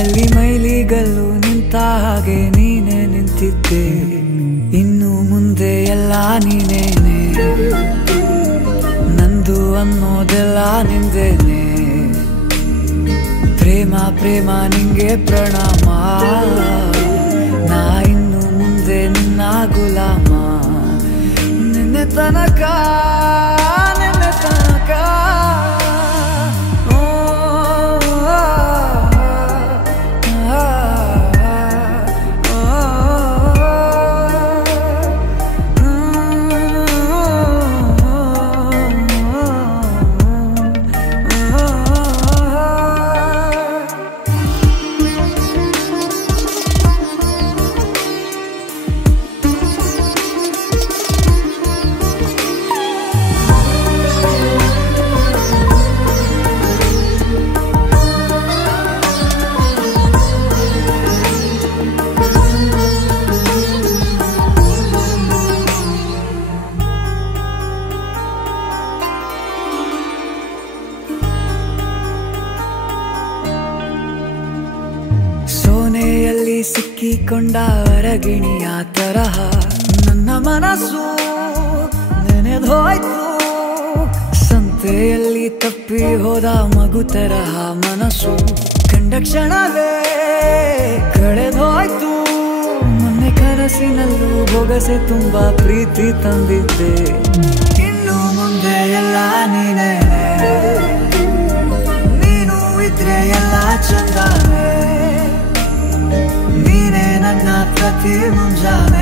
ಅಲ್ಲಿ ಮೈಲಿಗಲ್ಲು ನಿಂತ ಹಾಗೆ ನೀನೆ ನಿಂತಿದ್ದೆ, ಇನ್ನು ಮುಂದೆ ಎಲ್ಲ ನೀನೇನೆ, ನಂದು ಅನ್ನೋದೆಲ್ಲ ನಿಂದೇನೆ. ಪ್ರೇಮ ಪ್ರೇಮ ನಿಂಗೆ ಪ್ರಣಾಮ, ನಾ ಇನ್ನು ಮುಂದೆ ನಿನ್ನ ಗುಲಾಮ. ನಿನ್ನೆ ತನಕ ನಿನ್ನೆ ತನಕ ಸೋನೆಯಲ್ಲಿ ಸಿಕ್ಕಿಕೊಂಡ ಅರಗಿಣಿಯ ತರಹ ನನ್ನ ಮನಸ್ಸು ನೆನೆದೋಯ್ತು. ಸಂತೆಯಲ್ಲಿ ತಪ್ಪಿ ಹೋದ ಮಗು ತರಹ ಮನಸ್ಸು ಕಂಡ ಕ್ಷಣವೇ ಕಳೆದೋಯ್ತು. ಮೊನ್ನೆ ಕನಸಿನಲ್ಲೂ ಬೊಗಸೆ ತುಂಬಾ ಪ್ರೀತಿ ತಂದಿದ್ದೆ, ಇನ್ನು ಮುಂದೆ ಎಲ್ಲ ನೀನೇ, ನೀನು ಇದ್ರೆ ಎಲ್ಲ ಚಂದಾನೆ, ನೀನೇ ನನ್ನ ಪ್ರತಿ ಮುಂಜಾನೆ.